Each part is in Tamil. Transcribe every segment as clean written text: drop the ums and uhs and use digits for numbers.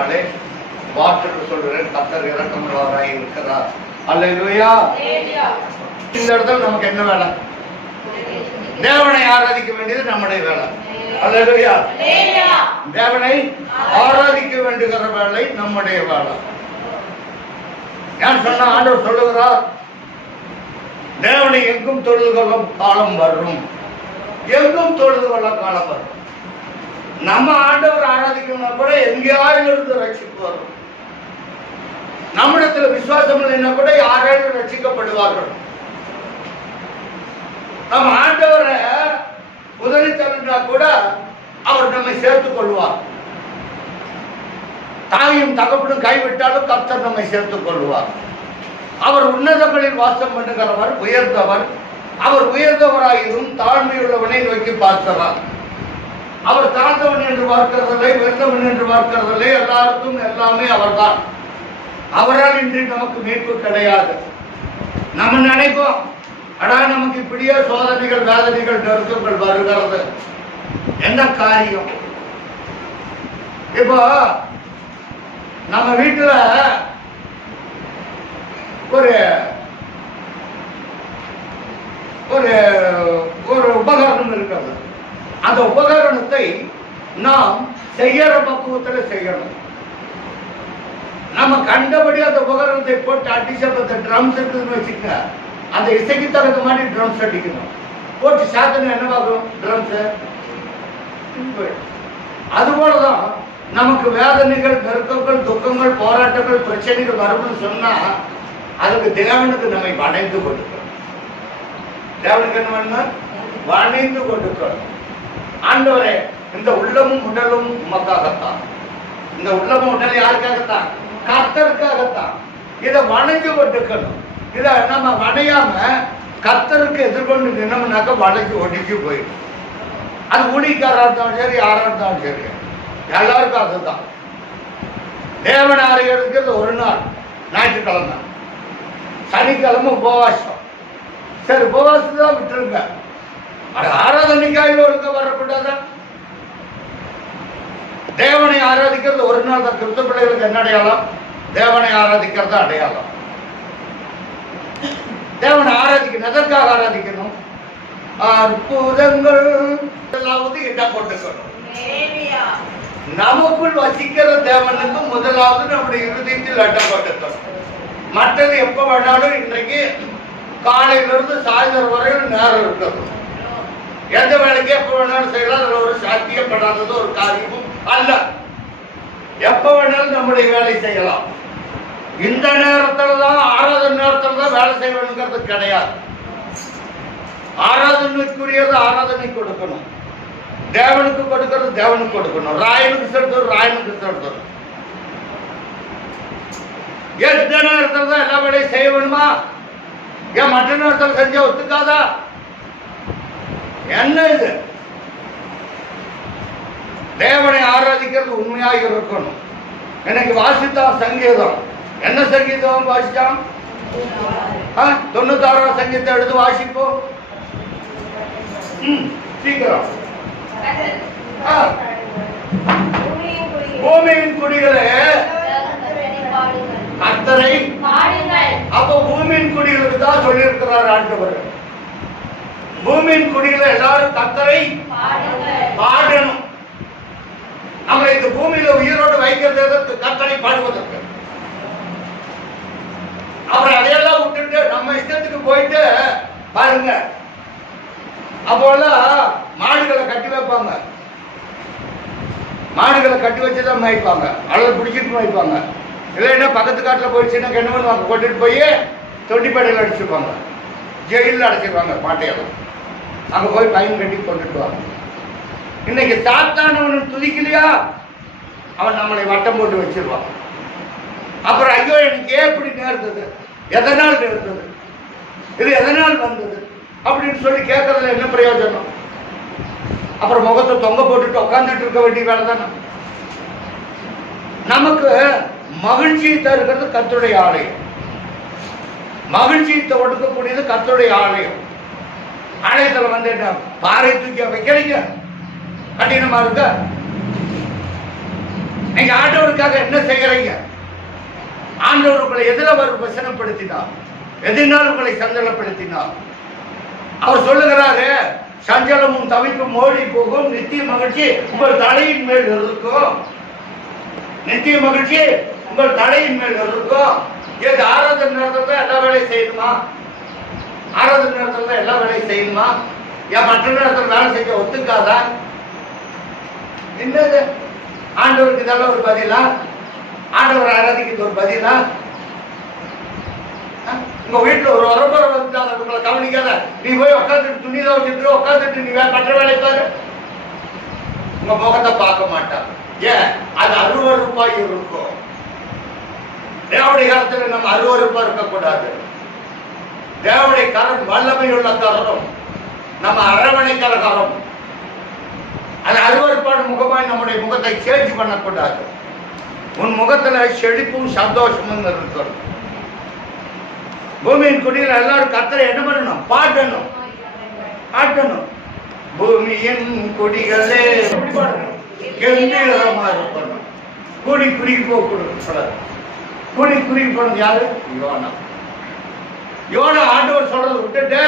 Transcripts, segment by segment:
இருக்கிறபடினாலே வார்த்தைக்கு சொல்கிறேன், கர்த்தர் இரக்கமுள்ளவராய் இருக்கிறார். அல்லேலூயா. இந்த இடத்துல நமக்கு என்ன வேலை? தேவனை ஆராதிக்க வேண்டியது நம்முடைய வேலை. அல்லேலூயா. தேவனை ஆராதிக்க வேண்டுகிற வேலை நம்முடைய வேலை. ஏன் சொன்ன ஆண்டவர் சொல்லுகிறார், தேவனை எங்கும் தொழுது கொள்ளும் காலம் வரும். எங்கும் தொழுது கொள்ள காலம் வரும். நம்ம ஆண்டவர் ஆராதிக்கணும்னா கூட எங்கேயாவது இருந்து ரட்சிப்பு வரும். நம்மிடத்துல விசுவாசம் இல்லைன்னா கூட யாராலும் ரட்சிக்கப்படுவார்கள். நம்ம ஆண்டவரை உதவி தருந்தா கூட அவர் நம்மை சேர்த்துக் கொள்வார். தாயும் தகப்பனும் கைவிட்டாலும் கர்த்தர் நம்மை சேர்த்துக் கொள்வார். அவர் உன்னதங்களில் வாசம் பண்ணுகிறவர், உயர்ந்தவர். அவர் உயர்ந்தவராயிரும் தாழ்மையுள்ளவனை நோக்கி பார்க்கிறார். அவர் தாழ்ந்தவன் என்று பார்க்கிறதில்லை, உயர்ந்தவன் என்று பார்க்கிறதில்லை. எல்லாருக்கும் எல்லாமே அவர்தான். அவரால் இன்றி நமக்கு மீட்பு கிடையாது. நம்ம நினைப்போம், அடா நமக்கு இப்படியே சோதனைகள், வேதனைகள், நெருக்கங்கள் வருகிறது, என்ன காரியம்? இப்போ நம்ம வீட்டுல ஒரு ஒரு ஒரு உபகரணம் இருக்கிறது. அந்த உபகரணத்தை நாம் செய்யற பக்குவத்தில் செய்யணும். நம்ம கண்டபடி அந்த உபகரணத்தை போட்டு அடிச்ச ட்ரம்ஸ் இருக்குதுன்னு வச்சுக்க, அந்த இசைக்கு தகுந்த மாதிரி ட்ரம்ஸ் அடிக்கணும். போட்டு சாத்தனை என்னவாகும்? ட்ரம்ஸ். அதுபோலதான் நமக்கு வேதனைகள், நெருக்கங்கள், துக்கங்கள், போராட்டங்கள், பிரச்சனைகள் வரும்னு சொன்னா அதுக்கு தேவனுக்கு நம்மை வணைந்து கொடுக்கணும். தேவனுக்கு என்ன வேணும்? வணைந்து கொடுக்கணும். ஆண்டவரே, இந்த உள்ளமும் உடலும் உமக்காகத்தான். இந்த உள்ளமும் உடல் யாருக்காகத்தான்? கர்த்தருக்காகத்தான். இதை வணைஞ்சு கொண்டுக்கணும். இதை நம்ம வணையாம கர்த்தருக்கு எதிர்கொண்டு நின்னோம்னாக்க வளைஞ்சு ஒடிஞ்சு போயிடும். அது ஊழிக்காரா இருந்தாலும் சரி, யாரா இருந்தாலும் சரி, எல்லாருக்கும் அதுதான். தேவன் ஆராய்கிறதுக்கு ஒரு நாள் ஞாயிற்றுக்கிழமை, சனிக்கிழமை உபவாசம். சரி, உபவாசம் தான் விட்டுருங்க. அது ஆராதனைக்காக ஒழுங்க வரக்கூடாதா? தேவனை ஆராதிக்கிறது ஒரு நாள் தான். கிறிஸ்து பிள்ளைகளுக்கு என்ன அடையாளம்? தேவனை ஆராதிக்கிறது அடையாளம். தேவனை ஆராதிக்கணும். எதற்காக ஆராதிக்கணும்? அற்புதங்கள் முதலாவது இடம் கொண்டுக்கணும். நமக்குள் வசிக்கிற தேவனுக்கு முதலாவது நம்முடைய இருதயத்தில் இடம் கொண்டுக்கணும். மற்றது எப்ப வேணாலும் இன்றைக்கு காலையிலிருந்து சாயந்தரம் வரையும் நேரம் இருக்கிறது. எந்த வேலைக்கு எப்ப வேணாலும் செய்யலாம். அதுல ஒரு சாத்தியப்படாதது ஒரு காரியமும் அல்ல. எப்ப வேணாலும் நம்முடைய வேலை செய்யலாம். இந்த நேரத்துல தான், ஆராதனை நேரத்துல தான் வேலை செய்யணுங்கிறது கிடையாது. ஆராதனைக்குரியது ஆராதனை கொடுக்கணும். தேவனுக்கு கொடுக்கிறது தேவனுக்கு கொடுக்கணும். ராயனுக்கு செலுத்தணும், ராயனுக்கு செலுத்தணும். எந்த நேரத்துல தான் எல்லா வேலையும் செய்ய வேணுமா? ஏன் மற்ற நேரத்தில் செஞ்சா ஒத்துக்காதா? என்ன இது? தேவனை ஆராதிக்கிறது உண்மையாக இருக்கணும். எனக்கு வாசித்தான் சங்கீதம். என்ன சங்கீதம் வாசிச்சான்? 96 சங்கீதத்தை எடுத்து வாசிப்போம். சீக்கிரம். பூமியின் குடிகளே கர்த்தரை. அப்ப பூமியின் குடிகளுக்கு தான் சொல்லியிருக்கிறார் ஆண்டவர். பூமியின் குடிகளை எல்லாரும் கர்த்தரை பாடணும். நம்ம இந்த பூமியில உயிரோடு வைக்கிறது எதற்கு? கர்த்தரை பாடுவதற்கு. அப்புறம் அதையெல்லாம் விட்டுட்டு நம்ம இஷ்டத்துக்கு போயிட்டு பாருங்க. அப்போல்லாம் மாடுகளை கட்டி வைப்பாங்க. மாடுகளை கட்டி வச்சுதான் மேய்ப்பாங்க, அல்லது பிடிச்சிட்டு மேய்ப்பாங்க. இல்லைன்னா பக்கத்து காட்டில் போயிடுச்சுன்னா என்ன பண்ணுவாங்க? கொண்டுட்டு போய் தொண்டிப்படையில் அடிச்சுப்பாங்க, ஜெயிலில் அடைச்சிருவாங்க பாட்டையெல்லாம். அங்கே போய் பையன் கட்டி கொண்டுட்டு வாங்க. இன்னைக்கு சாத்தானவனு துதிக்கலையா, அவன் நம்மளை வட்டம் போட்டு வச்சிருவான். அப்புறம் ஐயோ எனக்கு ஏன் இப்படி நேர்ந்தது, எதனால் நேர்ந்தது, இது எதனால் வந்தது அப்படின்னு சொல்லி கேட்கறதுல என்ன பிரயோஜனம்? அப்புறம் முகத்தை தொங்க போட்டுட்டு உட்காந்துட்டு இருக்க வேண்டிய வேலை தானே. நமக்கு மகிழ்ச்சியை தருகிறது கர்த்தருடைய ஆலயம். மகிழ்ச்சியை ஒடுக்கக்கூடியது கர்த்தருடைய ஆலயம். ஆலயத்தில் வந்து என்ன பாறை தூக்கி வைக்கிறீங்க? கடினமா இருக்க நீங்க ஆண்டவருக்காக என்ன செய்யறீங்க? ஆண்டவர் உங்களை எதில் அவர் வசனப்படுத்தினார்? எதனால் உங்களை சஞ்சலப்படுத்தினார்? அவர் சொல்லுகிறாரு, சஞ்சலமும் தவிப்பும் ஓடி போகும், நித்திய மகிழ்ச்சி உங்கள் தலையின் மேல் இருக்கும். நித்திய மகிழ்ச்சி உங்கள் தலையின் மேல் இருக்கும். ஏது ஆராதனை நேரத்துல எல்லா வேலையும் செய்யணுமா? ஆராதனை நேரத்துல எல்லா வேலையும் செய்யணுமா? ஏன் மற்ற நேரத்தில் வேலை செய்ய ஒத்துக்காதா? என்னது ஆண்டவருக்கு இதெல்லாம் ஒரு பதிலா? ஆண்டவர் ஆராதிக்கிறது ஒரு பதிலா? உங்க வீட்டுல ஒரு உறவுற வந்துட்டாங்க, உங்களை கவனிக்காத, நீ போய் உட்காந்துட்டு துணி தான் வச்சுட்டு உட்காந்துட்டு நீ மற்ற வேலை பாரு, உங்க முகத்தை பார்க்க மாட்டாங்க. ஏன்? அது அருவருப்பாய் இருக்கும். தேவடைய காலத்துல நம்ம அருவருப்பா இருக்கக்கூடாது. தேவடைய கரம் வல்லமையுள்ள கரம், நம்ம அரவணைக்கிற கரம். அது அருவருப்பான முகமாய் நம்முடைய முகத்தை சேஞ்ச் பண்ணக்கூடாது. உன் முகத்துல செழிப்பும் சந்தோஷமும் இருக்கணும். பூமியின் குடியில் எல்லாரும் கர்த்தரை என்ன பண்ணணும்? பாடணும், பாடணும். பூமியின் கொடிகளே கெம்பீரமா இருக்கணும். கூடி குறுகி போகக்கூடாது. கூடி குறுகி போனது யாரு? யோனா. யோனா ஆண்டவர் சொல்றதை விட்டுட்டு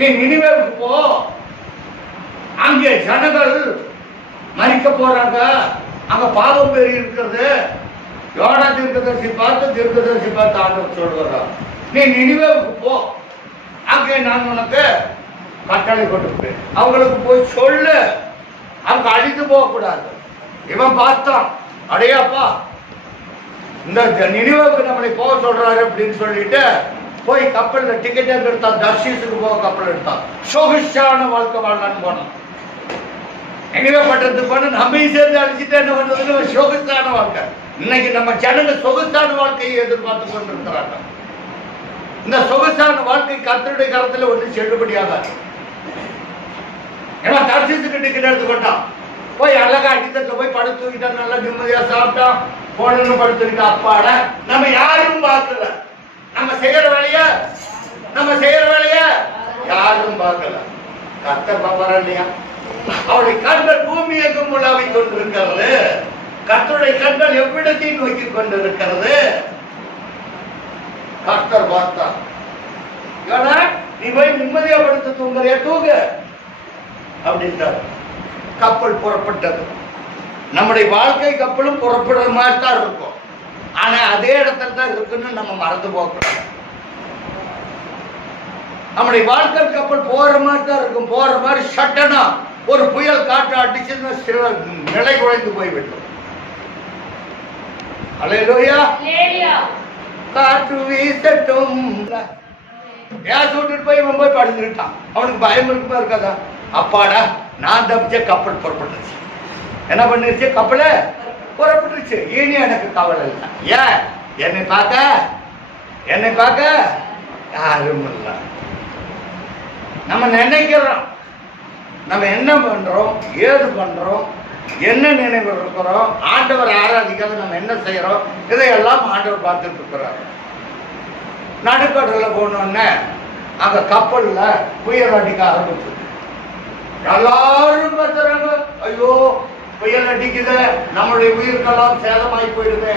நீ நினிவேவுக்கு போ, அங்கே ஜனங்கள் மறிக்க போறாங்க, அங்க பாவம் பெருகி இருக்கிறது. யோனா தீர்க்கதரிசி பார்த்து ஆண்டவர் சொல்றார், நீ நினிவேவுக்கு போ, அங்கே நான் உனக்கு கட்டளை கொடுப்பேன். அவங்களுக்கு போய் சொல்லு, அவங்க அழித்து போக கூடாது. இவன் பார்த்தான், அடையாப்பா இந்த நினிவேவுக்கு நம்மளை போக சொல்றாரு அப்படின்னு சொல்லிட்டு போய் கப்பல்ல டிக்கெட் எடுத்தான். தர்ஷீஸுக்கு போக கப்பல் எடுத்தான். சொகுசான வாழ்க்கை வாழலான்னு போனான். நினிவே பட்டத்துக்கு போன நம்மையும் சேர்ந்து அழிச்சுட்டு என்ன பண்றதுன்னு சொகுசான வாழ்க்கை. இன்னைக்கு நம்ம ஜனங்க சொகுசான வாழ்க்கையை எதிர்பார்த்து கொண்டு இருக்கிறாங்க. இந்த சொகுசான வாழ்க்கை கர்த்தருடைய காலத்துல ஒன்றும் செல்லுபடியாகாது. ஏன்னா தர்ஷீஸுக்கு டிக்கெட் எடுத்துக்கிட்டான், போய் அழகா அடித்தட்டுல போய் படுத்து தூக்கிட்டான், நல்லா நிம்மதியா சாப்பிட்டான், போனு படுத்துக்கிட்டா. அப்பாட நம்ம யாரும் பார்க்கல, நம்ம செய்யற வேலைய யாரும் பார்க்கல. கர்த்தர் பாப்பாரா இல்லையா? அவருடைய கண்கள் பூமி எங்கும் உலாவி கொண்டிருக்கிறது. கர்த்தருடைய கண்கள் எவ்விடத்தையும் நோக்கி கொண்டிருக்கிறது. கர்த்தர் பார்த்தார், நீ போய் நிம்மதியா படுத்து தூங்குறியா? தூங்கு அப்படின்ட்டார். கப்பல் புறப்பட்டது. நம்முடைய வாழ்க்கை கப்பலும் புறப்படுற மாதிரி தான் இருக்கும். ஆனா அதே இடத்துல தான் இருக்குன்னு நம்ம மறந்து போகக்கூடாது. நம்முடைய வாழ்க்கை கப்பல் போற மாதிரி தான் இருக்கும். போற மாதிரி சட்டனா ஒரு புயல் காற்று அடிச்சுன்னா சில நிலை குறைந்து போய்விட்டோம். அல்லேலூயா. காற்று வீசட்டும். கேஸ் விட்டுட்டு போய் இவன் போய் படுத்துக்கிட்டான். அவனுக்கு பயம் இருக்குமா இருக்காதா? அப்பாடா நான் தப்பிச்ச கப்பல் புறப்பட்டுருச்சு. என்ன பண்ணிருச்சு? கப்பல புறப்பட்டுருச்சு. இனி எனக்கு கவலை இல்லை. ஏன்? என்னை பார்க்க யாரும் இல்லை. நம்ம நினைக்கிறோம், நம்ம என்ன பண்றோம், ஏது பண்றோம், என்ன நினைவு இருக்கிறோம், ஆண்டவர் ஆராதிக்காத நம்ம என்ன செய்யறோம், இதையெல்லாம் ஆண்டவர் பார்த்துட்டு இருக்கிறார். நடுக்கடல போனோடனே அங்க கப்பல்ல புயல் அடிக்க ஆரம்பிச்சு. எல்லாரும் கத்துறாங்க, ஐயோ புயல் அடிக்குது, நம்மளுடைய உயிர்களெல்லாம் சேதமாய் போயிடுது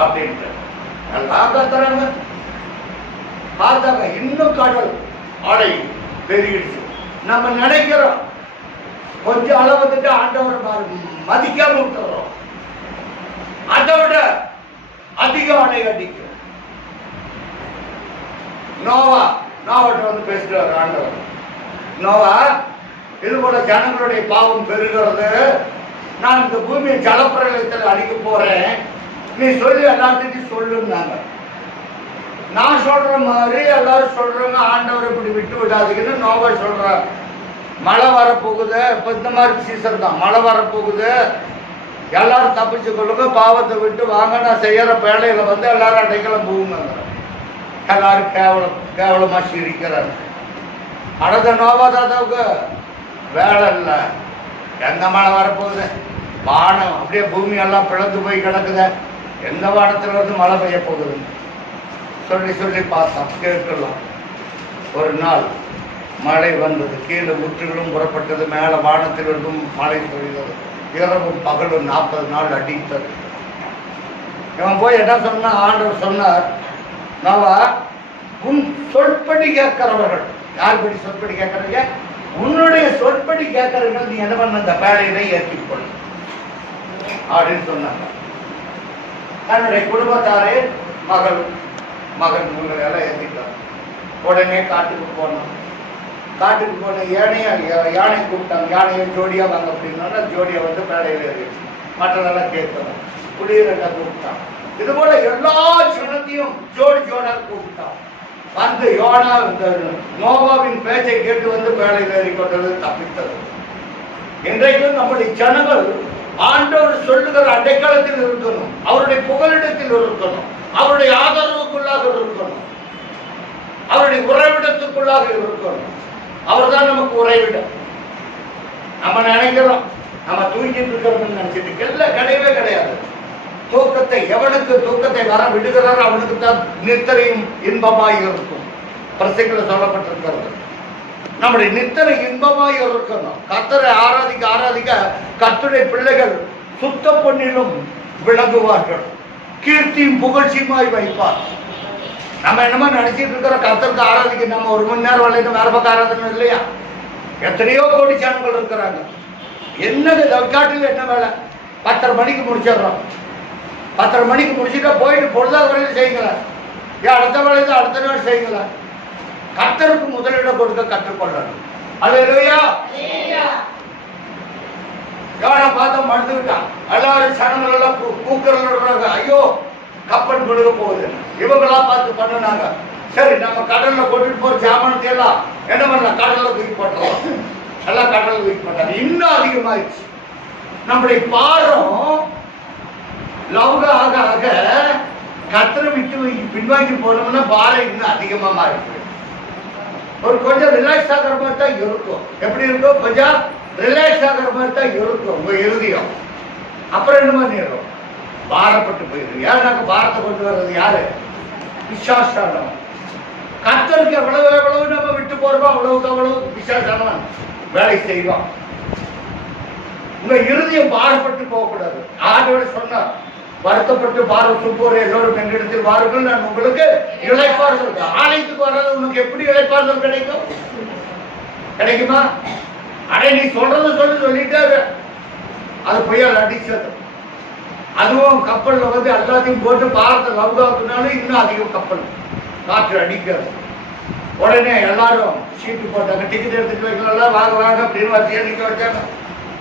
அப்படின்ட்டு எல்லாம் கத்துறாங்க. பார்த்தாங்க இன்னும் கடல் ஆடை பெருகிடுச்சு. நம்ம நினைக்கிறோம் கொஞ்சம் அளவுக்கு ஆண்டவர் மதிக்காம விட்டுறோம். அதை விட அதிக அணை அடிக்கும். நோவாட்ட வந்து பேசுறாரு ஆண்டவர். நோவா, இது போல ஜனங்களுடைய பாவம் பெருகிறது, நான் இந்த பூமியை ஜலப்பிரளயத்தில் அடிக்க போறேன், நீ சொல்லி எல்லாத்துக்கும் சொல்லுன்னாங்க. நான் சொல்ற மாதிரி எல்லாரும் சொல்றாங்க, ஆண்டவர் இப்படி விட்டு விடாதீங்கன்னு நோவா சொல்ற. மழை வரப்போகுது, இப்ப இந்த மாதிரி சீசன் தான், மழை வரப்போகுது, எல்லாரும் தப்பிச்சு கொள்ளுங்க, பாவத்தை விட்டு வாங்க, நான் செய்யற வேலையில வந்து எல்லாரும் அடைக்கலம் போகுங்க. எல்லாரும் கேவலமா சிரிக்கிறாங்க. அடுத்த நோவா தாத்தாவுக்கு வேலை இல்லை, எந்த மழை வரப்போகுது, வானம் அப்படியே பூமி எல்லாம் பிளந்து போய் கிடக்குது, எந்த வானத்துல இருந்து மழை பெய்ய போகுது சொல்லி சொல்லி பார்த்தோம், கேட்கலாம். ஒரு நாள் மழை வந்தது, கீழே முற்றுகளும் புறப்பட்டது, மேலே வானத்திலிருந்தும் மழை பொழிந்தது. இரவும் பகலும் 40 நாள் அடித்தது. இவன் போய் என்ன சொன்னா, ஆண்டவர் சொன்னார், நாவா உன் சொற்படி கேட்கிறவர்கள். யார் படி சொற்படி கேட்கறீங்க? உன்னுடைய சொற்படி கேட்கறவர்கள் நீ என்ன பண்ண, இந்த பேழையில ஏற்றிக்கொள் அப்படின்னு சொன்னாங்க. தன்னுடைய குடும்பத்தாரே மகன் உங்களை எல்லாம் ஏற்றிட்டார். உடனே காட்டுக்கு போனோம். காட்டுக்கு போன யானை கூப்பிட்டாங்க. யானையை ஜோடியா வாங்க அப்படின்னா ஜோடியா வந்து பேழையில ஏறிடுச்சு. மற்றதெல்லாம் கேட்கணும். குடியிரண்டா கூப்பிட்டான். இது போல எல்லா ஜனத்தையும் ஜோடா கூப்பிட்டான். வந்து யோனா இந்த நோவாவின் பேச்சை கேட்டு வந்து பேழையில் ஏறிக்கொண்டது தப்பித்தது. இன்றைக்கும் நம்முடைய ஜனங்கள் ஆண்டவர் சொல்லுகிற அடைக்காலத்தில் இருக்கணும், அவருடைய புகலிடத்தில் இருக்கணும், அவருடைய ஆதரவுக்குள்ளாக இருக்கணும், அவருடைய உறைவிடத்துக்குள்ளாக இருக்கணும். அவர் தான் நமக்கு உறைவிடம். நம்ம நினைக்கிறோம் நம்ம தூங்கிட்டு இருக்கிறோம்னு நினைச்சிட்டு இல்லை, கிடையவே கிடையாது. தூக்கத்தை எவனுக்கு தூக்கத்தை வர விடுகிறாரோ அவனுக்கு தான் நித்திரையும் இன்பமாய் இருக்கும். பிரசங்கில சொல்லப்பட்டிருக்கிறது. நம்முடைய நித்திரை இன்பமாய் இருக்கணும். கர்த்தரை ஆராதிக்க ஆராதிக்க கர்த்தருடைய பிள்ளைகள் சுத்த பொன்னிலும் விளங்குவார்கள், கீர்த்தியும் புகழ்ச்சியுமாய் வைப்பார். நம்ம என்னமோ நினைச்சிட்டு இருக்கிறோம் கர்த்தருக்கு ஆராதிக்க நம்ம 1 மணி நேரம் வரைக்கும் வேற பக்கம் ஆராதனை இல்லையா? எத்தனையோ கோடி சேனல்கள் இருக்கிறாங்க. என்னது காட்டில் என்ன வேலை? 10:30 மணிக்கு முடிச்சிடுறோம். 10:30 மணிக்கு முடிச்சுட்டா போயிட்டு பொழுதா வரையில செய்யுங்களேன். ஏன் அடுத்த வேலையில அடுத்த நாள் செய்யுங்களேன். கர்த்தருக்கு முதலிடம் கொடுக்க கற்றுக்கொள்ளணும். அல்லேலூயா. யோனா பார்த்தா மறந்து விட்டான். எல்லாரும் சேனல்கள் எல்லாம் கூக்குறாங்க, ஐயோ கப்பல் விழுக போகுது. இவங்களா பார்த்து பண்ணுனாங்க. சரி, நம்ம கடல்ல கொண்டுட்டு போற ஜாமானத்தை எல்லாம் என்ன பண்ணலாம், கடல்ல தூக்கி போட்டோம். எல்லாம் கடல்ல தூக்கி போட்டாங்க. இன்னும் அதிகமாயிடுச்சு. நம்முடைய பாரம் லவுக ஆக ஆக கர்த்தரை விட்டு பின்வாங்கி போனோம்னா பாரம் இன்னும் அதிகமா மாறிடுது. ஒரு கொஞ்சம் ரிலாக்ஸ் ஆகிற மாதிரி தான் இருக்கும். எப்படி இருக்கும்? கொஞ்சம் ரிலாக்ஸ் ஆகிற மாதிரி தான் இருக்கும் உங்க இறுதியம். அப்புறம் என்னமா நேரம் பாரப்பட்டு போயிருக்கு. ஏன்னாக்க பாரத்தை கொண்டு வர்றது யாரு? விசுவாசம். கர்த்தருக்கு எவ்வளவு நம்ம விட்டு போறோமோ அவ்வளவு விசுவாசம் வேலை செய்வோம். உங்க இறுதியம் பாரப்பட்டு போகக்கூடாது. ஆண்டவர் சொன்னார், வருத்தப்பட்டு பாரம் சுப்போர் எல்லோரும் எங்களிடத்தில் வாருங்கள், நான் உங்களுக்கு இளைப்பாறுதல். ஆலயத்துக்கு வர்றது உனக்கு எப்படி இளைப்பாறுதல் கிடைக்கும்? கிடைக்குமா? அடே நீ சொல்றது சொல்லிட்டே அது புயல் அடிச்சது. அதுவும் கப்பல்ல வந்து எல்லாத்தையும் போட்டு பாரத்தை லவ்காக்குனாலும் இன்னும் அதிகம் கப்பல் காற்று அடிக்கிறது. உடனே எல்லாரும் சீட்டு போட்டாங்க, டிக்கெட் எடுத்துட்டு வைக்கலாம், வாங்க அப்படின்னு வச்சு நிக்க வச்சாங்க.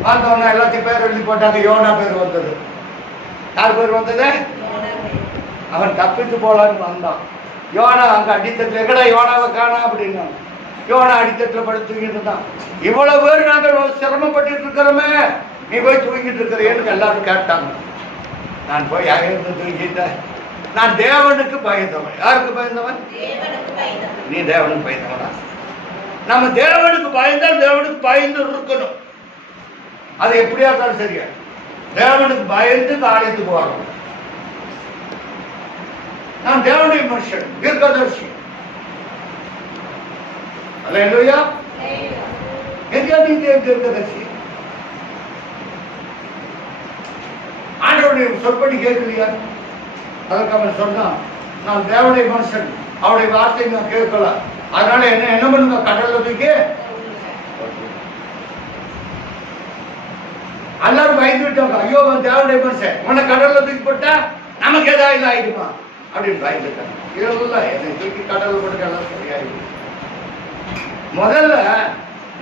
வந்தவொடனே எல்லாத்தையும் பேர் எழுதி போட்டாங்க. யோனா பேர் வந்தது. யார் பேர் வந்தது? அவன் தப்பித்து போலான்னு வந்தான். யோனா அங்க அடித்தட்டுல எங்கடா யோனாவை காணா அப்படின்னா, யோனா அடித்தட்டுல படுத்து தூங்கிட்டு இருந்தான். இவ்வளவு பேர் நாங்கள் சிரமப்பட்டு இருக்கிறோமே, நீ போய் தூங்கிட்டு இருக்கிறேன்னு எல்லாரும் கேட்டாங்க. நான் போய் யாருக்கு தூங்கிட்டேன்? நான் தேவனுக்கு பயந்தவன். யாருக்கு பயந்தவன்? நீ தேவனுக்கு பயந்தவனா? நம்ம தேவனுக்கு பயந்தால் தேவனுக்கு பயந்து இருக்கணும். அது எப்படியா இருந்தாலும் சரியா, தேவனுக்கு பயந்து ஆலயத்துக்கு வரணும். நான் தேவனுடைய மனுஷன், தீர்க்கதரிசி. அல்லேலூயா. எங்க நீ தீர்க்கதரிசி? ஆண்டவருடைய சொற்படி கேட்கலையா? அதற்கு அவன் சொன்னான், நான் தேவனுடைய மனுஷன், அவருடைய வார்த்தை நான் கேட்கல, அதனால என்ன பண்ணுங்க, கடல்ல தூக்கி. எல்லாரும் பயந்து விட்டாங்க. ஐயோ தேவனுடைய மனுஷன், உன்னை கடல்ல தூக்கி போட்டா நமக்கு ஏதாவது ஆயிடுமா அப்படின்னு பயந்துட்டாங்க. இதெல்லாம் என்னை தூக்கி கடல்ல போட்டு எல்லாம் சரியாயிடும். முதல்ல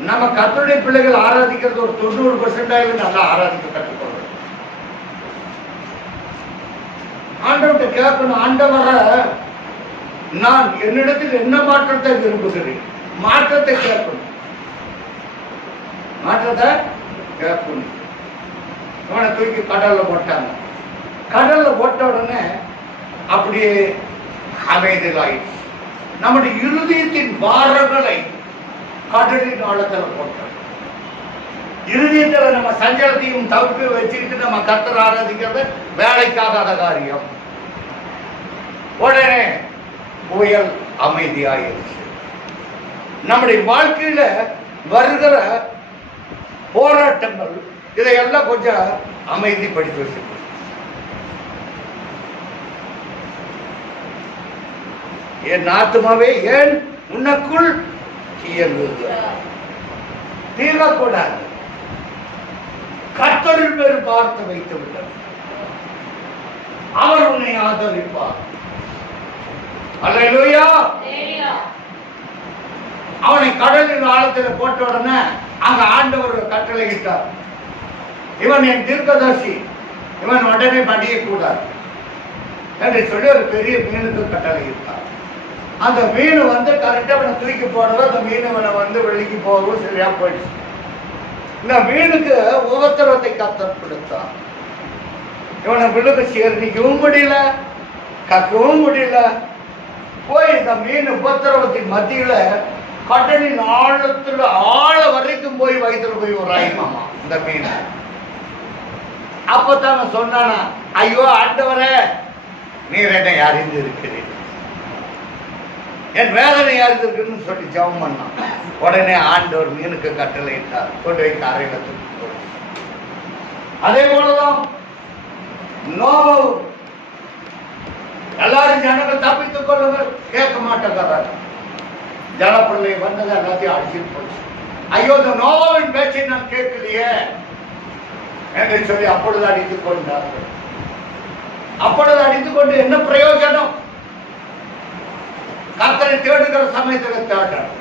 நம்ம கர்த்தருடைய பிள்ளைகள் ஆராதிக்கிறது ஒரு 90% நல்லா ஆராதிக்க கற்றுக்கொள்ளணும். ஆண்டவர்கிட்ட கேட்கணும், ஆண்டவரை நான் என்னிடத்தில் என்ன மாற்றத்தை விரும்புகிறேன்? மாற்றத்தை கேட்கணும். மாற்றத்தை கேட்கணும். இவனை தூக்கி கடல்ல போட்டாங்க. கடல்ல போட்ட உடனே அப்படியே அமைதலாயிடுச்சு. நம்முடைய இறுதியத்தின் பாரங்களை கடலின் ஆழத்தில் போட்டாங்க. இறுதியத்தில் நம்ம சஞ்சலத்தையும் தவிர்த்து வச்சுக்கிட்டு நம்ம கர்த்தரை ஆராதிக்கிறது வேலைக்காகாத காரியம். உடனே புயல் அமைதியாயிருச்சு. நம்முடைய வாழ்க்கையில வருகிற போராட்டங்கள் இதையெல்லாம் கொஞ்சம் அமைதிப்படுத்தி வச்சிருக்கோம். என் ஆத்துமாவே ஏன் உனக்குள் தீரக்கூடாது. கர்த்தரின் பேர் பார்த்து வைத்து விட்டார், அவர் உன்னை ஆதரிப்பார். அல்லேலூயா. அவனை கடலின் ஆழத்தில் போட்ட உடனே அங்க ஆண்டவர் கட்டளையிட்டார், இவன் என் தீர்க்கதரிசி, இவன் உடனே மடியக்கூடாது என்று சொல்லி ஒரு பெரிய மீனுக்கு கட்டளையிட்டார். அந்த மீன் கரெக்டா அவனை தூக்கி போடுறது, அந்த மீன் அவனை வெளிக்கு போகவும் சரியா போயிடுச்சு. இந்த மீனுக்கு உபத்திரவத்தை கர்த்தர் கொடுத்தான். இவனை விழுக சேர்ந்திக்கவும் முடியல, கக்கவும் முடியல. போய் இந்த மீன் உபத்திரவத்தின் மத்தியில கடலின் ஆழத்துல ஆழ வரைக்கும் போய் வயிற்றுல போய் ஒரு ஆயிமாமா இந்த மீன். அப்பத்தான சொன்னானா, ஐயோ ஆண்டவரே, நீர் என்னை அறிந்து இருக்கிறீர், என் வேதனை அறிந்திருக்குன்னு சொல்லி ஜெபம் பண்ணான். உடனே ஆண்டவர் மீனுக்கு கட்டளையிட்டார், கொண்டு போய் கரையில தூக்கி போடு. அதே போலதான் எல்லாரும் ஜனங்கள் தப்பித்துக் கொள்ளுங்கள், கேட்க மாட்டேங்கிறார். ஜனப்பிள்ளை வந்தது எல்லாத்தையும் அடிச்சுட்டு போச்சு. ஐயோ, இந்த நோவாவின் பேச்சை நான் கேட்கலையே என்று சொல்லி அப்பொழுது அடித்துக் கொண்டார்கள். அப்பொழுது அடித்துக் கொண்டு என்ன பிரயோஜனம்? கர்த்தரை தேடுகிற சமயத்தில் தேடணும்.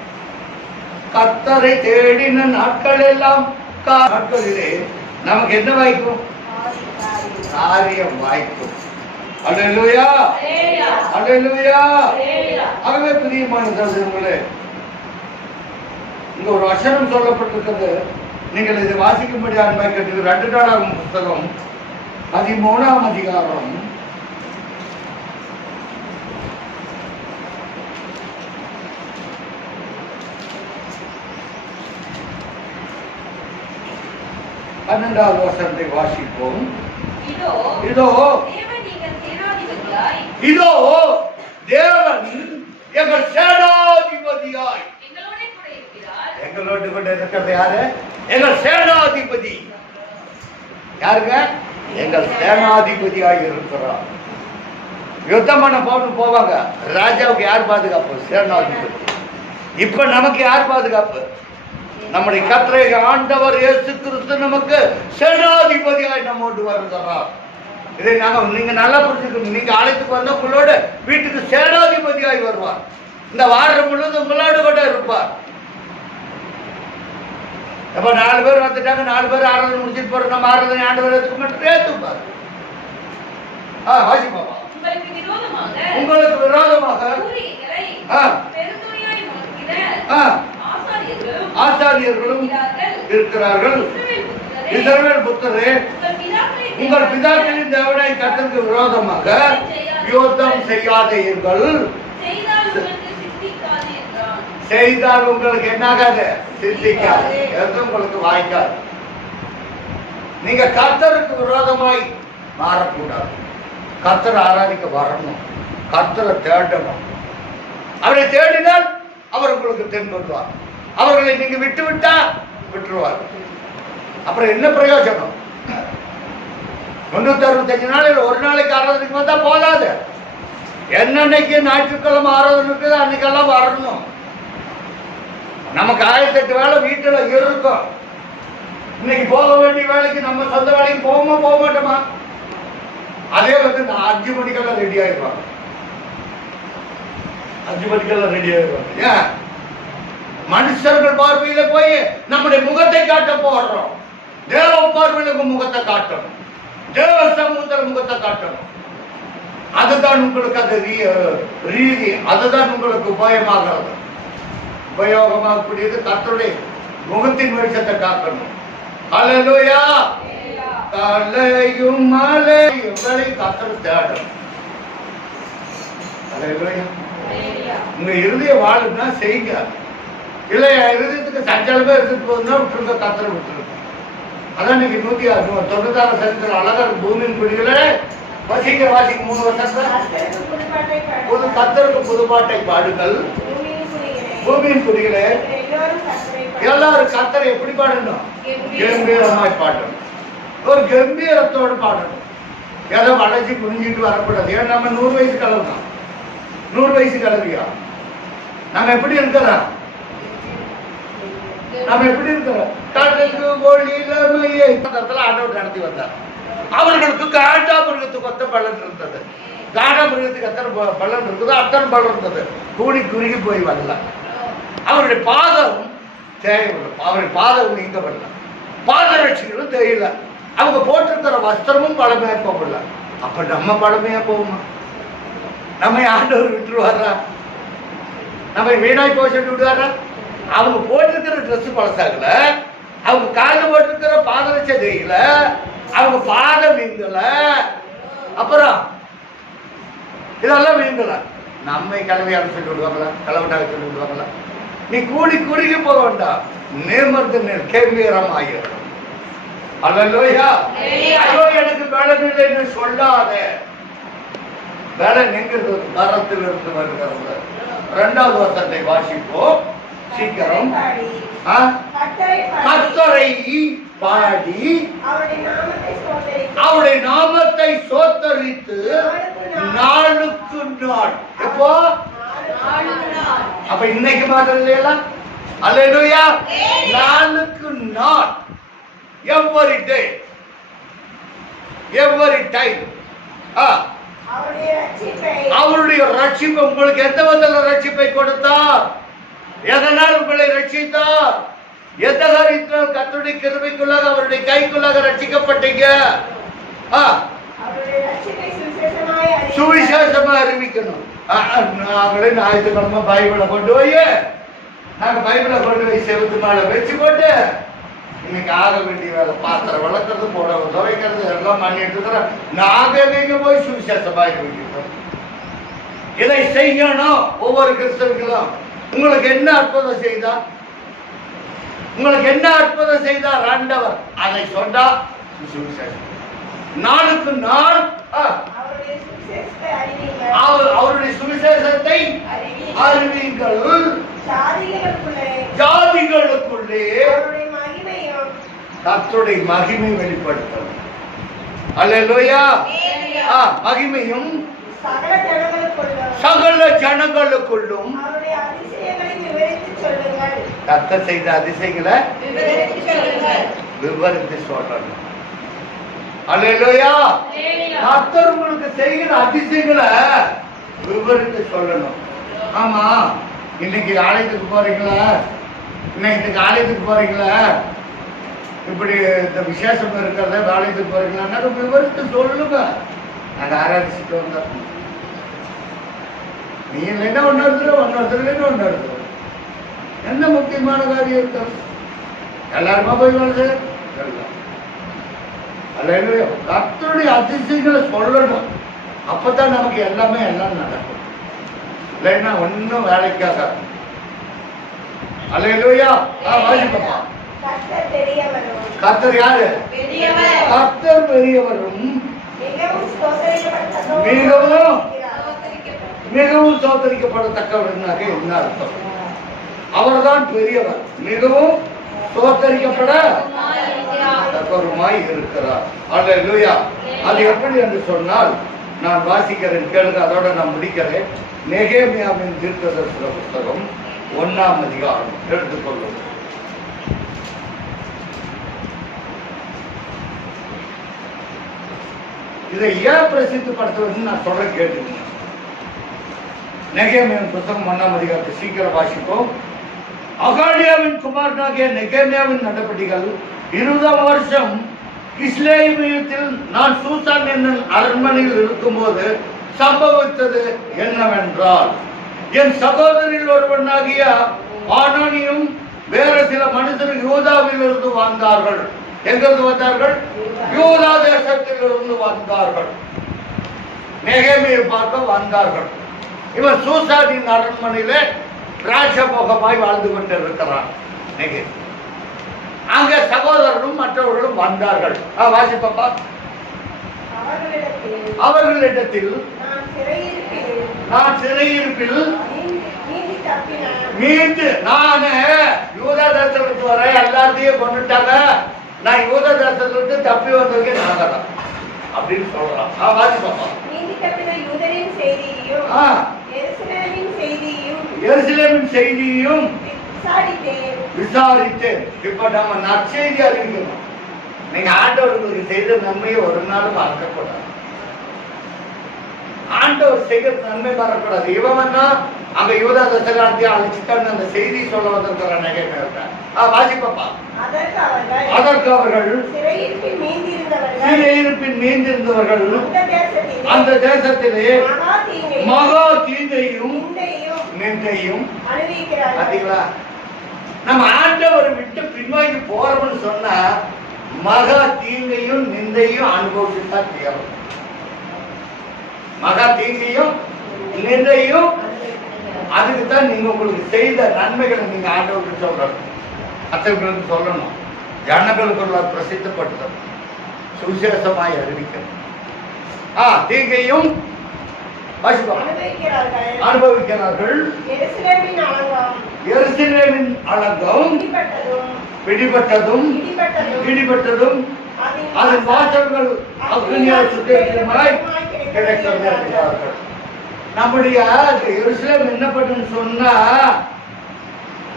கர்த்தரை தேடின நாட்கள் எல்லாம் நாட்களிலே நமக்கு என்ன வாய்க்கும்? காரியம் வாய்க்கும். அல்லேலூயா, அல்லேலூயா. ஆகவே பிரியமான சகோதரர்களே, இங்க ஒரு வசனம் சொல்லப்பட்டிருக்கிறது, நீங்கள் இதை வாசிக்கும்படி அன்பாய் கேட்டு 2 நாளாகும் புத்தகம் 13ஆம் அதிகாரம் 12வது வசனத்தை வாசிப்போம். இதோ இதோ தேவன் எங்கள் சேனாதிபதியாய், எங்களோடு கூட இருக்கிறது யாரு? எங்கள் சேனாதிபதி. யாருங்க? எங்கள் சேனாதிபதியாய் இருக்கிறார். யுத்தம் பண்ண போவாங்க, ராஜாவுக்கு யார் பாதுகாப்பு? சேனாதிபதி. இப்ப நமக்கு யார் பாதுகாப்பு? நம்முடைய கர்த்தரை ஆண்டவர் இயேசு கிறிஸ்து நமக்கு சேனாதிபதியாய் நம்மோடு வருகிறார். இதை நீங்க நல்லா புரிஞ்சுக்கணும். நீங்க அழைத்துக்கு வந்த உங்களோட வீட்டுக்கு சேனாதிபதியாய் வருவார். இந்த வாரம் முழுவதும் உங்களோடு கூட இருப்பார். அப்ப 4 பேர் வந்துட்டாங்க, 4 பேர் ஆராதனை முடிச்சுட்டு போறோம், நம்ம ஆராதனை ஆண்டவர் எடுத்துக்க மட்டும் ஏத்துப்பார். வாசிப்பாப்பா. உங்களுக்கு விரோதமாக ஆசாரியர்களும் இருக்கிறார்கள். இஸ்ரவேல் புத்தரே, உங்கள் பிதாக்களின் தேவனை கர்த்தருக்கு விரோதமாக யுத்தம் செய்யாதீர்கள். செய்தால் உங்களுக்கு என்னாகாது? சித்திக்காது, எதுவும் உங்களுக்கு வாய்க்காது. நீங்க கர்த்தருக்கு விரோதமாய் மாறக்கூடாது. கர்த்தரை ஆராதிக்க வரணும், கர்த்தரை தேடணும். அவரை தேடினால் அவர் உங்களுக்கு தென்படுவார். அவர்களை நீங்க விட்டு விட்டா விட்டுருவார். அப்புறம் என்ன பிரயோஜனம்? 365 நாளில் ஒரு நாளைக்கு ஆராதனைக்கு வந்தா போதாது. என்னன்னைக்கு ஞாயிற்றுக்கிழமை ஆராதனை இருக்குது அன்னைக்கெல்லாம் வரணும். நமக்கு 1008 வேலை வீட்டுல இருக்கும். இன்னைக்கு போக வேண்டிய வேலைக்கு நம்ம சொந்த வேலைக்கு போக மாட்டோமா? அதே 5 மணிக்கெல்லாம் ரெடி ஆயிடுவாங்க. 5 மணிக்கெல்லாம் ரெடி ஆயிடுவாங்க. ஏன்? மனுஷர்கள் பார்வையில போய் நம்முடைய முகத்தை காட்ட போடுறோம். தேவ பார்வையில முகத்தை காட்டணும், தேவ சமூகத்தில் முகத்தை காட்டணும். அதுதான் உங்களுக்கு அது ரீதி, அதுதான் உங்களுக்கு உபயோகமாகிறது. உபயோகமாகக்கூடியது கர்த்தருடைய முகத்தின் வெளிச்சத்தை காக்கணும். அல்லேலூயா. தலையும் மலையும் கர்த்தர் தேடணும். அல்லேலூயா. உங்க இறுதிய வாழுன்னா செய்யுங்க. இல்லையா, இருதயத்துக்கு சஞ்சலமே இருந்துட்டு போகுதுன்னா விட்டுருங்க, கர்த்தரை விட்டுருங்க. அதான் இன்னைக்கு 196 சரித்திரம் அழகர் பூமியின் குடிகளே வாசிக்க 3 வருஷத்துல புது கர்த்தருக்கு புதுப்பாட்டை பாடுங்கள். பூமியின் குடிகளே எல்லாரும் கர்த்தரை எப்படி பாடணும்? கம்பீரமாய் பாடணும். ஒரு கம்பீரத்தோடு பாடணும். ஏதோ வளைச்சி குனிஞ்சிட்டு வரக்கூடாது. ஏன் நம்ம 100 வயசு கலவு தான். 100 வயசு கலவியா நம்ம எப்படி இருக்கிறோம்? நம்ம எப்படி இருக்கிறோம்? கடலுக்கு ஒளியிலமையை ஆண்டவர் நடத்தி வந்தார். அவர்களுக்கு காண்டாமிருகத்துக்கு ஒத்த பலன் இருந்தது. காண்டாமிருகத்துக்கு எத்தனை பலன் இருக்குதோ அத்தனை பலன் இருந்தது. கூடி குறுகி போய் வரல. அவருடைய பாதம் தேவையில்லை. அவருடைய பாதம் நீங்கப்படல. பாதரட்சிகளும் தெரியல. அவங்க போட்டிருக்கிற வஸ்திரமும் பழமையா போகல. அப்ப நம்ம பழமையா போகுமா? நம்ம ஆண்டவர் விட்டுருவாரா? நம்ம வீணாய் போக சொல்லி விடுவாரா? அவங்க போட்டிருக்கிற ட்ரெஸ் பழசாகல. அவங்க காலில் போட்டிருக்கிற பாதரட்சை தெரியல. அவங்க பாதம் வீங்கல. அப்புறம் இதெல்லாம் வீங்கல. நம்மை கலவையாக சொல்லி விடுவாங்களா? கலவட்டாக சொல்லி விடுவாங்களா? நீ கூடி குறுகி போக வேண்டாம். நேமர்ந்து கேள்வியரம் ஆகிடும். அல்லேலூயா. ஐயோ எனக்கு பலன் இல்லைன்னு சொல்லாத. பலன் எங்கிறது? மரத்திலிருந்து வருகிறது. 2வது வசனத்தை வாசிப்போம் சீக்கிரம். கர்த்தரை பாடி அவருடைய நாமத்தை சோத்தரித்து நாளுக்கு நாள். எப்போ? அப்ப இன்னைக்கு மாதம் இல்லையா? அல்லேலூயா. நாளுக்கு நாள். Every day, every time. அவருடைய ரட்சிப்பை உங்களுக்கு எந்த விதத்தில் ரட்சிப்பை கொடுத்தார்? எதனால் உங்களை ரட்சித்தார்? எந்த காரியத்தினால் கர்த்தருடைய கிருபைக்குள்ளாக அவருடைய கைக்குள்ளாக ரட்சிக்கப்பட்டீங்க? சுவிசேஷமா அறிவிக்கணும். நாங்களே ஞாயிற்றுக்கிழமை பைபிளை கொண்டு போய் செவத்து மேல வச்சு போட்டு இன்னைக்கு ஆக வேண்டிய வேலை பாத்திரம் வளர்க்கறது, போட துவைக்கிறது எல்லாம் பண்ணிட்டு இருக்கிறோம். நாங்க எங்க போய் சுவிசேஷமா அறிவிக்கிறோம். இதை செய்யணும். ஒவ்வொரு கிறிஸ்தவர்களும் உங்களுக்கு என்ன அற்புதம் செய்தா? உங்களுக்கு என்ன அற்புதம் செய்தார் ஆண்டவர்? அதை சொன்னா சுவிசேஷம். நாளுக்கு நாள் அவருடைய சுவிசேஷத்தை அறிவிங்கள். ஜாதிகளுக்குள்ளே கர்த்தருடைய மகிமை வெளிப்படுத்தணும். அல்லேலூயா. மகிமையும் சகல ஜனங்களுக்குள்ளும் கர்த்தர் செய்த அதிசயங்களை விவரித்து சொல்லணும். அல்லேலூயா. கர்த்தர் உங்களுக்கு செய்கிற அதிசயங்களை விவரித்து சொல்லணும். ஆமா, இன்னைக்கு ஆலயத்துக்கு போறீங்களா? இன்னைக்கு ஆலயத்துக்கு போறீங்களா? இப்படி இந்த விசேஷம் இருக்கிறத ஆலயத்துக்கு போறீங்களா? விவரித்து சொல்லுங்க. நாங்க ஆராதிச்சுட்டு வந்தோம். நீ இல்லைன்னா ஒன்னு எடுத்துரும். என்ன முக்கியமான காரியம் இருக்கு? எல்லாருமா போய் வருது. கர்த்தருடைய அதிசயங்களை சொல்லணும். அப்பதான் நமக்கு எல்லாமே எல்லாம் நடக்கும். இல்லைன்னா ஒன்னும் வேலைக்காக. அல்லேலூயா. வாசிப்பா. கர்த்தர் யாரு? கர்த்தர் பெரியவரும் மிகவும் சோதரிக்கப்படத்தக்கவர்னாக என்ன அர்த்தம்? அவர்தான் பெரியவர், மிகவும் சோதரிக்கப்பட தக்கவருமாய் இருக்கிறார். அல்லேலூயா. அது எப்படி என்று சொன்னால் நான் வாசிக்கிறேன், கேளுங்க. அதோட நான் முடிக்கிறேன். நெகேமியாவின் தீர்க்கதரிசன புத்தகம் 1ஆம் அதிகாரம் எடுத்துக்கொள்ளும். இதை ஏன் பிரசித்தப்படுத்துவதுன்னு நான் சொல்ற கேட்டுக்கணும். நெகேமியாவின் புத்தகம் 1ஆம் அதிகாரத்தை சீக்கிரம் வாசிப்போம். அகாலியாவின் குமாரனாகிய நெகேமியாவின் நடபடிகள் 20ஆம் வருஷம் கிஸ்லேமியத்தில் நான் சூசான் என்னும் அரண்மனையில் இருக்கும்போது சம்பவித்தது என்னவென்றால், என் சகோதரில் ஒருவனாகிய ஆனானியும் வேறு சில மனிதர்கள் யூதாவில் இருந்து வந்தார்கள். எங்கிருந்து வந்தார்கள்? யூதா தேசத்தில் இருந்து வந்தார்கள். நெகேமியை பார்க்க வந்தார்கள். இவன் சூசானின் அரண்மனையிலே ராஜபோகமாய் வாழ்ந்து கொண்டிருக்கிறான். அங்க சகோதரரும் மற்றவர்களும் வந்தார்கள். வாசிப்பா. அவர்களிடத்தில் நான் சிறையிருப்பில் மீண்டு, நானு யூதா தேசத்துக்கு வர எல்லாத்தையும் கொண்டுட்டாங்க, நான் யூத தேசத்துல இருந்து தப்பி வந்ததுக்கே நாங்க தான் அப்படின்னு சொல்லலாம். வாசி பாப்பா. எருசலேமின் செய்தியையும் விசாரித்தேன். இப்ப நம்ம நற்செய்தி அறிவிக்கணும். நீங்க ஆண்டவர்களுக்கு செய்த நன்மையை ஒரு நாளும் மறக்கக்கூடாது. ஆண்டவர் செய்கிற நன்மை மறக்கூடாது. இவன் தான் அங்க யூதா தசகாரத்தை அழைச்சிட்டான்னு அந்த செய்தி சொல்ல வந்திருக்கிற நகைமை இருக்கான். வாசிப்பா. அதற்கு அவர்கள் சிறையிருப்பின் நீந்திருந்தவர்கள் அந்த தேசத்திலே மகா தீங்கையும் நிந்தையும் பாத்தீங்களா? நம்ம ஆண்டவர் விட்டு பின்வாங்கி போறோம்னு சொன்னா மகா தீங்கையும் நிந்தையும் அனுபவிச்சுதான் தேவை. மகா தீங்கையும் நிந்தையும் அதுக்குத்தான் நீங்க உங்களுக்கு செய்த நன்மைகளை நீங்க ஆண்டவருக்கு சொல்லணும், மற்றவர்களுக்கு சொல்லணும், ஜனங்களுக்குள்ள பிரசித்தப்படுத்தணும், சுவிசேஷமாய் அறிவிக்கணும். தீங்கையும் அனுபவிக்கிறார்கள். எருசலேமின் அலங்கம் பிடிபட்டதும் அதன் வாசல்கள் அக்னியால் சுட்டெரிக்குமாய் கிடைக்கிறார்கள். நம்முடைய எருசலேம் என்ன பண்ணுன்னு சொன்னா,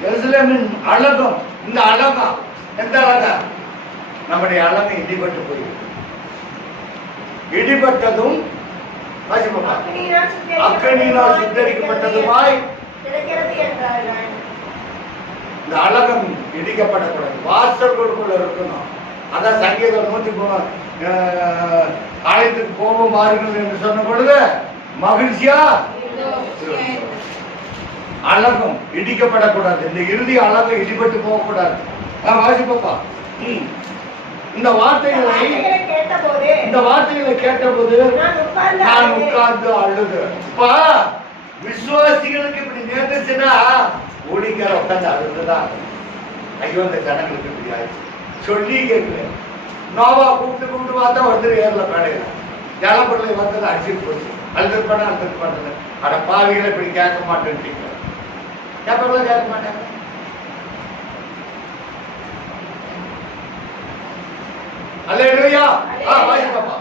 எருசலேமின் அழகம், இந்த அழகம் எந்த அழகம்? நம்முடைய அழகம் இடிபட்டு போயிருக்கு. இடிபட்டதும் அக்னியினால் சுட்டரிக்கப்பட்டதுமாய் இந்த அழகம் இடிக்கப்படக்கூடாது, வாசல்களுக்குள்ள இருக்கணும். அதான் சங்கீதம் 103 ஆலயத்துக்கு போகும் மாறுங்கள் என்று சொன்ன பொழுது மகிழ்ச்சியா அழகும் இடிக்கப்படக்கூடாது. இந்த இறுதி அழகம் இடிபட்டு போகக்கூடாது. வாசிப்பா. இந்த வார்த்தைகளை கேட்டபோது நான் உட்கார்ந்து அழுது. விசுவாசிகளுக்கு இப்படி நேர்ந்துச்சுன்னா ஓடிக்கார உட்கார்ந்து அழுதுதான். ஐயோ இந்த ஜனங்களுக்கு இப்படி ஆயிடுச்சு சொல்லி கேட்கல. நோவா கூப்பிட்டு பார்த்தா ஒருத்தர் ஏறல மேடையில ஜலப்படலை வந்தது அடிச்சுட்டு போச்சு. அழுதுருப்பானு அட பாவிகளை இப்படி கேட்க மாட்டேன்ட்டீங்க. கேட்பாங்களா? கேட்க மாட்டாங்க. அல்லேலூயா. வாசிப்பா.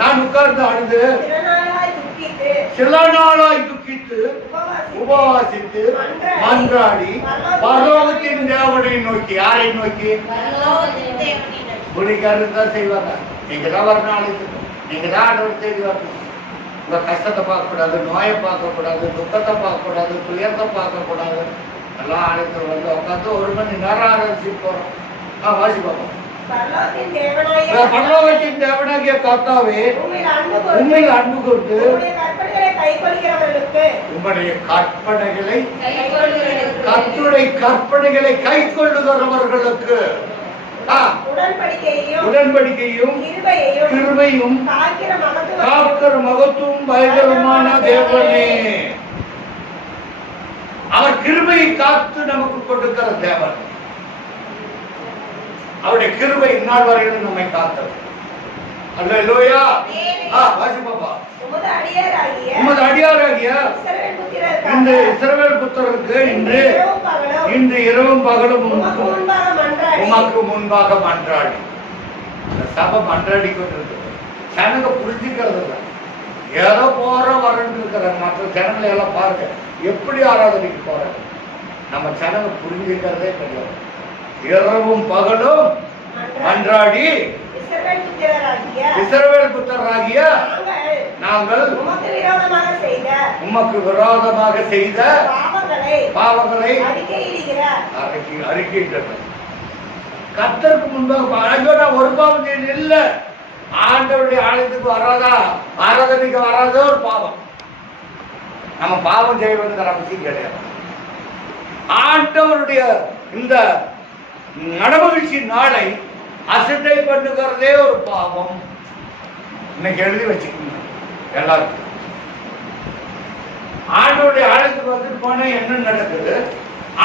நான் உட்கார்ந்து அழுது சில நாளாய் துக்கித்து உபவாசித்து மன்றாடி பரலோகத்தின் தேவனை நோக்கி. யாரை நோக்கி? குடிக்காரர் தான் செய்வாங்க. நீங்க தான் வரணும், அழைத்து நீங்க தான் ஆண்டவர் தேடி வரணும். உங்க கஷ்டத்தை பார்க்க கூடாது, நோயை பார்க்க கூடாது, துக்கத்தை பார்க்க கூடாது, துயரத்தை பார்க்க கூடாது. எல்லாம் அழைத்து வந்து உட்காந்து 1 மணி நேரம் ஆரம்பிச்சு போறோம். வாசிப்போம். பரலோகத்தின் தேவனாகிய கர்த்தாவே உண்மையில் அன்பு கொடுத்து உங்களுடைய கற்பனைகளை கை கொள்ளுகிறவர்களுக்கு உடன்படிக்கையும் கிருபையும் காக்கிற மகத்துவம் பயங்கரமான தேவனே. அவர் கிருபையை காத்து நமக்கு கொடுக்கிற தேவன். அவருடைய கிருபை இந்நாள் வரையிலும் நம்மை காத்தது. அல்லேலூயா. வாசிப்பா. உமது அடியாராகிய இந்த இஸ்ரவேல் புத்திரருக்கு இன்று இரவும் பகலும் உமக்கு முன்பாக மன்றாடி. சபை மன்றாடி கொண்டிருக்கு. ஜனங்க புரிஞ்சுக்கிறது இல்லை. ஏதோ போற வரன்னு இருக்கிறாங்க. மற்ற ஜனங்களை எல்லாம் பாருங்க எப்படி ஆராதனைக்கு போறாங்க. நம்ம ஜனங்க புரிஞ்சுக்கிறதே கிடையாது. இரவும் பகலும் மன்றாடி இஸ்ரவேல் புத்திரராகிய நாங்கள் உமக்கு விரோதமாக செய்த பாவங்களை அறிக்கையிட்டது. கர்த்தருக்கு முன்பாக ஒரு பாவம் செய்ய இல்ல. ஆண்டவருடைய ஆலயத்துக்கு வராதா, ஆராதனைக்கு வராத ஒரு பாவம். நம்ம பாவம் செய்வதுங்கிற அவசியம் கிடையாது. ஆண்டவருடைய இந்த நடமகிழ்ச்சி நாளை அசட்டை பண்ணுகிறதே ஒரு பாவம். இன்னைக்கு எழுதி வச்சுக்கோங்க எல்லாருக்கும். ஆண்டவருடைய ஆலயத்துக்கு வந்துட்டு போனா என்ன நடக்குது,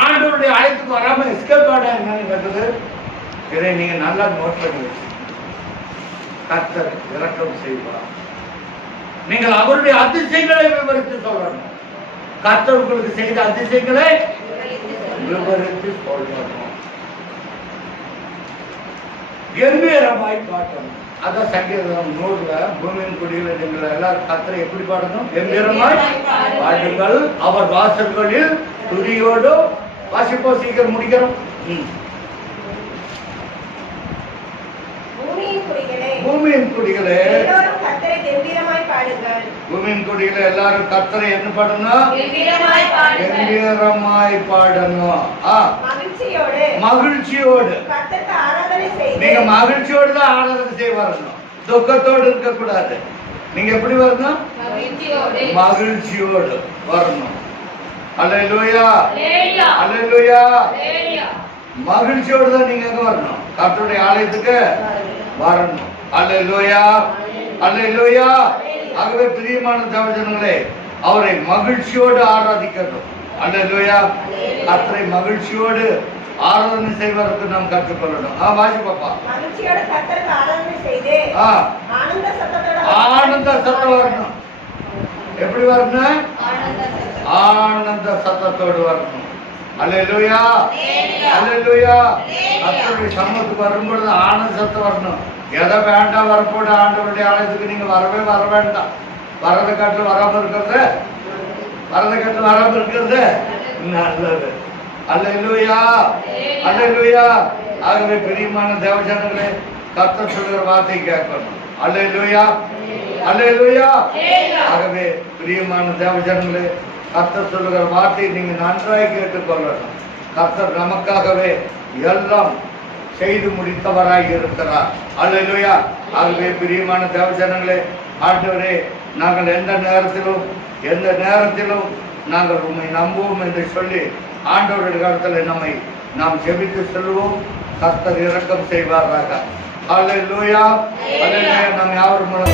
ஆண்டவருடைய ஆலயத்துக்கு வராம எஸ்கேப் ஆட என்ன நடக்குது, இதை நீங்க நல்லா நோட் பண்ணி வச்சு. கர்த்தர் இரக்கம் செய்வார். நீங்கள் அவருடைய அதிசயங்களை விவரித்து சொல்லணும். கர்த்தர் உங்களுக்கு செய்த அதிசயங்களை விவரித்து சொல்லணும். கம்பீரமாய் பாடணும். அதான் சங்கீதம் 100ல பூமியின் குடியில நீங்கள் எல்லாரும் கர்த்தரை எப்படி பாடணும்? கம்பீரமாய் பாடுங்கள், அவர் வாசல்களில் துதியோடு. வாசிப்போ, சீக்கிரம் முடிக்கிறோம். பூமியின் குடிகளே பூமியின் குடிகளே எல்லாரும் கர்த்தரை என்ன பாடணும்? கம்பீரமாய் பாடணும். மகிழ்ச்சியோடு. நீங்க மகிழ்ச்சியோடு தான் ஆராதனை செய்ய வரணும், துக்கத்தோடு இருக்க கூடாது. நீங்க எப்படி வரணும்? மகிழ்ச்சியோடு வரணும். அல்லேலூயா, அல்லேலூயா. மகிழ்ச்சியோடு தான் நீங்க எங்க வரணும்? கர்த்தருடைய ஆலயத்துக்கு வரணும். அல்லேலூயா, அல்லேலூயா. ஆகவே பிரியமான தேவஜனங்களே, அவரை மகிழ்ச்சியோடு ஆராதிக்கணும். அல்லேலூயா. கர்த்தரை மகிழ்ச்சியோடு ஆராதனை செய்வதற்கு நாம் கற்றுக்கொள்ளணும். வாசி பாப்பா. ஆனந்த சத்தம் வரணும். எப்படி வரணும்? ஆனந்த சத்தத்தோடு வரணும். அல்லேலூயா, அல்லேலூயா. கர்த்தருடைய சமூகத்துக்கு வரும்பொழுது ஆனந்த சத்தம் வரணும். எதை வேண்டாம் வரப்போட ஆண்டவருடைய ஆலயத்துக்கு நீங்க வரவே வர வேண்டாம். வரத காட்டில் வராம இருக்கிறது, வரத காட்டில் வராம இருக்கிறது நல்லது. அல்லேலூயா, அல்லேலூயா. ஆகவே பிரியமான தேவஜனங்களே, கர்த்தர் சொல்லுகிற வார்த்தை கேட்கணும். அல்லேலூயா, அல்லேலூயா. ஆகவே பிரியமான தேவஜனங்களே, கர்த்தர் சொல்லுகிற வார்த்தையை நீங்க நன்றாய் கேட்டுக்கொள்ளணும். கர்த்தர் நமக்காகவே எல்லாம் செய்து முடித்தவராய் இருக்கிறார். அல்லேலூயா. ஆகவே பிரியமான தேவஜனங்களே, ஆண்டவரே, நாங்கள் எந்த நேரத்திலும் நாங்கள் உண்மை நம்புவோம் என்று சொல்லி ஆண்டவருடைய காலத்தில் நாம் ஜெபித்து செல்வோம். கர்த்தர் இரக்கம் செய்வாராக. அல்லேலூயா, அல்லேலூயா. நாம் யாவர் மூலம்